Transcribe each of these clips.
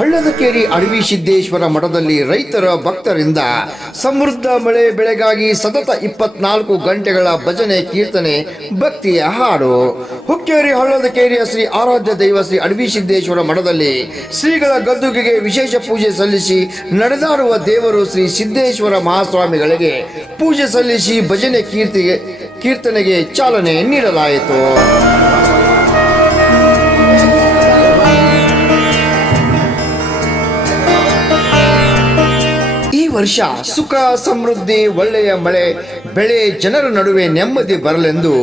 ಹಳ್ಳದಕೇರಿ ಅಡವಿ ಸಿದ್ದೇಶ್ವರ ಮಠದಲ್ಲಿ ರೈತರ ಭಕ್ತರಿಂದ ಸಮೃದ್ಧ ಮಳೆ ಬೆಳೆಗಾಗಿ ಸತತ ಇಪ್ಪತ್ನಾಲ್ಕು ಗಂಟೆಗಳ ಭಜನೆ, ಕೀರ್ತನೆ, ಭಕ್ತಿಯ ಹಾಡು. ಹುಕ್ಕೇರಿ ಹಳ್ಳದಕೇರಿಯ ಶ್ರೀ ಆರಾಧ್ಯ ದೈವ ಶ್ರೀ ಅಡವಿ ಸಿದ್ದೇಶ್ವರ ಮಠದಲ್ಲಿ ಶ್ರೀಗಳ ಗದ್ದುಗೆಗೆ ವಿಶೇಷ ಪೂಜೆ ಸಲ್ಲಿಸಿ ನಡೆದಾಡುವ ದೇವರು ಶ್ರೀ ಸಿದ್ದೇಶ್ವರ ಮಹಾಸ್ವಾಮಿಗಳಿಗೆ ಪೂಜೆ ಸಲ್ಲಿಸಿ ಭಜನೆ, ಕೀರ್ತಿಗೆ, ಕೀರ್ತನೆಗೆ ಚಾಲನೆ ನೀಡಲಾಯಿತು. ವರ್ಷ. ಸುಖ, ಸಮೃದ್ಧಿ, ಒಳ್ಳೆಯ ಮಳೆ, ಬೆಳೆ, ಜನರ ನಡುವೆ ನೆಮ್ಮದಿ ಬರಲೆಂದು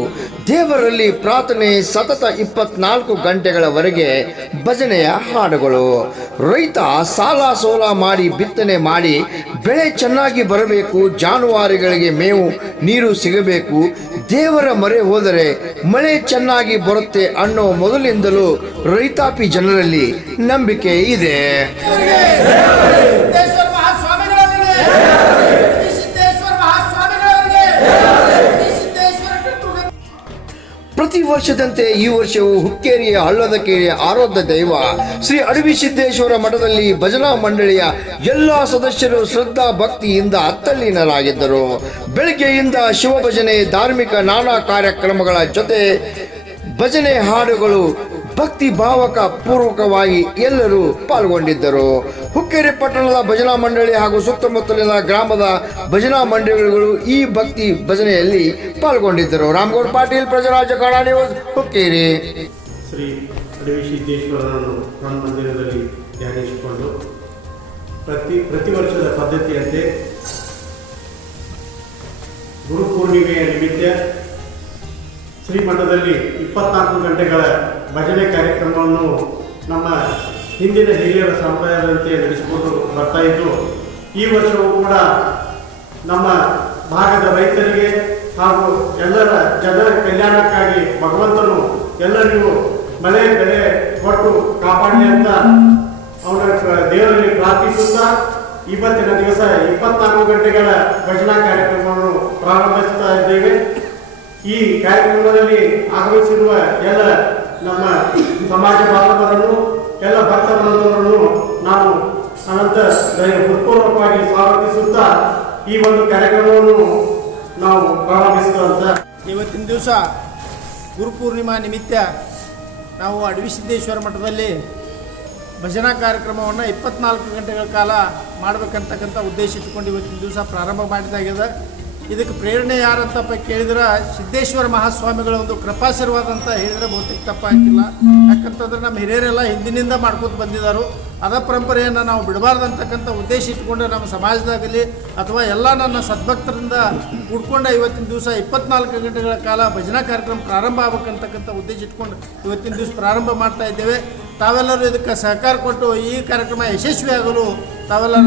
ದೇವರಲ್ಲಿ ಪ್ರಾರ್ಥನೆ ಸತತ ಇಪ್ಪತ್ನಾಲ್ಕು ಗಂಟೆಗಳವರೆಗೆ ಭಜನೆಯ ಹಾಡುಗಳು. ರೈತ ಸಾಲ ಸೋಲ ಮಾಡಿ ಬಿತ್ತನೆ ಮಾಡಿ ಬೆಳೆ ಚೆನ್ನಾಗಿ ಬರಬೇಕು, ಜಾನುವಾರುಗಳಿಗೆ ಮೇವು, ನೀರು ಸಿಗಬೇಕು, ದೇವರ ಮರೆ ಹೋದರೆ ಮಳೆ ಚೆನ್ನಾಗಿ ಬರುತ್ತೆ ಅನ್ನೋ ಮೊದಲಿಂದಲೂ ರೈತಾಪಿ ಜನರಲ್ಲಿ ನಂಬಿಕೆ ಇದೆ. ಪ್ರತಿ ವರ್ಷದಂತೆ ಈ ವರ್ಷವೂ ಹುಕ್ಕೇರಿಯ ಹಳ್ಳದಕೇರಿಯ ಆರಾಧ್ಯ ದೈವ ಶ್ರೀ ಅಡವಿ ಸಿದ್ದೇಶ್ವರ ಮಠದಲ್ಲಿ ಭಜನಾ ಮಂಡಳಿಯ ಎಲ್ಲ ಸದಸ್ಯರು ಶ್ರದ್ಧಾ ಭಕ್ತಿಯಿಂದ ಅತ್ತಲ್ಲಿನರಾಗಿದ್ದರು. ಬೆಳಗ್ಗೆಯಿಂದ ಶಿವಭಜನೆ ಧಾರ್ಮಿಕ ನಾನಾ ಕಾರ್ಯಕ್ರಮಗಳ ಜೊತೆ ಭಜನೆ ಹಾಡುಗಳು ಭಕ್ತಿ ಭಾವಕ ಪೂರ್ವಕವಾಗಿ ಎಲ್ಲರೂ ಪಾಲ್ಗೊಂಡಿದ್ದರು. ಹುಕ್ಕೇರಿ ಪಟ್ಟಣದ ಭಜನಾ ಮಂಡಳಿ ಹಾಗೂ ಸುತ್ತಮುತ್ತಲಿನ ಗ್ರಾಮದ ಭಜನಾ ಮಂಡಳಿಗಳು ಈ ಭಕ್ತಿ ಭಜನೆಯಲ್ಲಿ ಪಾಲ್ಗೊಂಡಿದ್ದರು. ರಾಮಗೌಡ ಪಾಟೀಲ್, ಪ್ರಜರಾಜ ನ್ಯೂಸ್, ಹುಕ್ಕೇರಿ. ಶ್ರೀ ಮಂದಿರದಲ್ಲಿ ಪ್ರತಿ ಪ್ರತಿ ವರ್ಷದ ಪದ್ಧತಿಯಂತೆ ಗುರುಪೂರ್ಣಿಮೆಯ ನಿಮಿತ್ತ ಶ್ರೀಮಠದಲ್ಲಿ ಇಪ್ಪತ್ನಾಲ್ಕು ಗಂಟೆಗಳ ಭಜನೆ ಕಾರ್ಯಕ್ರಮವನ್ನು ನಮ್ಮ ಹಿಂದಿನ ಹಿರಿಯರ ಸಂಪ್ರದಾಯದಂತೆ ನಡೆಸಿಕೊಂಡು ಬರ್ತಾ ಇದ್ದು, ಈ ವರ್ಷವೂ ಕೂಡ ನಮ್ಮ ಭಾಗದ ರೈತರಿಗೆ ಹಾಗೂ ಎಲ್ಲರ ಜನರ ಕಲ್ಯಾಣಕ್ಕಾಗಿ ಭಗವಂತನು ಎಲ್ಲರಿಗೂ ಮಳೆ, ಬೆಳೆ ಕೊಟ್ಟು ಕಾಪಾಡಲಿ ಅಂತ ಅವನ ದೇವರಲ್ಲಿ ಪ್ರಾರ್ಥಿಸುತ್ತಾ, ಇವತ್ತಿನ ದಿವಸ ಇಪ್ಪತ್ನಾಲ್ಕು ಗಂಟೆಗಳ ಭಜನಾ ಕಾರ್ಯಕ್ರಮವನ್ನು ಪ್ರಾರಂಭಿಸ್ತಾ ಇದ್ದೇವೆ. ಈ ಕಾರ್ಯಕ್ರಮದಲ್ಲಿ ಆಗಮಿಸಿರುವ ಎಲ್ಲ ನಮ್ಮ ಸಮಾಜ ಬಾಂಧವರನ್ನು ಎಲ್ಲ ಭಕ್ತ ಬಂಧವರನ್ನು ನಾನು ಅನಂತ ಹೃತ್ಪೂರ್ವಕವಾಗಿ ಸ್ವಾಗತಿಸುತ್ತಾ ಈ ಒಂದು ಕಾರ್ಯಕ್ರಮವನ್ನು ನಾವು ಪ್ರಾರಂಭಿಸುವಂತ ಇವತ್ತಿನ ದಿವಸ ಗುರುಪೂರ್ಣಿಮಾ ನಿಮಿತ್ತ ನಾವು ಅಡವಿ ಸಿದ್ದೇಶ್ವರ ಮಠದಲ್ಲಿ ಭಜನಾ ಕಾರ್ಯಕ್ರಮವನ್ನು ಇಪ್ಪತ್ನಾಲ್ಕು ಗಂಟೆಗಳ ಕಾಲ ಮಾಡಬೇಕಂತಕ್ಕಂಥ ಉದ್ದೇಶ ಇಟ್ಟುಕೊಂಡು ಇವತ್ತಿನ ದಿವಸ ಪ್ರಾರಂಭ ಮಾಡಿದಾಗಿದೆ ಇದಕ್ಕೆ ಪ್ರೇರಣೆ ಯಾರಂತಪ್ಪ ಕೇಳಿದ್ರೆ ಸಿದ್ದೇಶ್ವರ ಮಹಾಸ್ವಾಮಿಗಳ ಒಂದು ಕೃಪಾಶೀರ್ವಾದ ಅಂತ ಹೇಳಿದ್ರೆ ಬಹುತೇಕ ತಪ್ಪಾಗಿಲ್ಲ ಯಾಕಂತಂದ್ರೆ ನಮ್ಮ ಹಿರಿಯರೆಲ್ಲ ಹಿಂದಿನಿಂದ ಮಾಡ್ಕೊತ ಬಂದಿದ್ದಾರೆ. ಅದ ಪರಂಪರೆಯನ್ನು ನಾವು ಬಿಡಬಾರ್ದಂತಕ್ಕಂಥ ಉದ್ದೇಶ ಇಟ್ಕೊಂಡು ನಮ್ಮ ಸಮಾಜದಾಗಲಿ ಅಥವಾ ಎಲ್ಲ ನನ್ನ ಸದ್ಭಕ್ತರಿಂದ ಕೂಡ್ಕೊಂಡ ಇವತ್ತಿನ ದಿವಸ ಇಪ್ಪತ್ನಾಲ್ಕು ಗಂಟೆಗಳ ಕಾಲ ಭಜನಾ ಕಾರ್ಯಕ್ರಮ ಪ್ರಾರಂಭ ಆಗ್ಬೇಕಂತಕ್ಕಂಥ ಉದ್ದೇಶ ಇಟ್ಕೊಂಡು ಇವತ್ತಿನ ದಿವಸ ಪ್ರಾರಂಭ ಮಾಡ್ತಾ ಇದ್ದೇವೆ. ತಾವೆಲ್ಲರೂ ಇದಕ್ಕೆ ಸಹಕಾರ ಕೊಟ್ಟು ಈ ಕಾರ್ಯಕ್ರಮ ಯಶಸ್ವಿಯಾಗಲು ತಾವೆಲ್ಲರ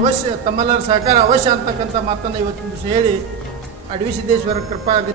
ಅವಶ್ಯ ತಮ್ಮೆಲ್ಲರ ಸಹಕಾರ ಅವಶ್ಯ ಅಂತಕ್ಕಂಥ ಮಾತನ್ನು ಇವತ್ತಿನ ದಿವಸ ಹೇಳಿ ಅಡವಿ ಸಿದ್ದೇಶ್ವರ ಕೃಪಾ ಿ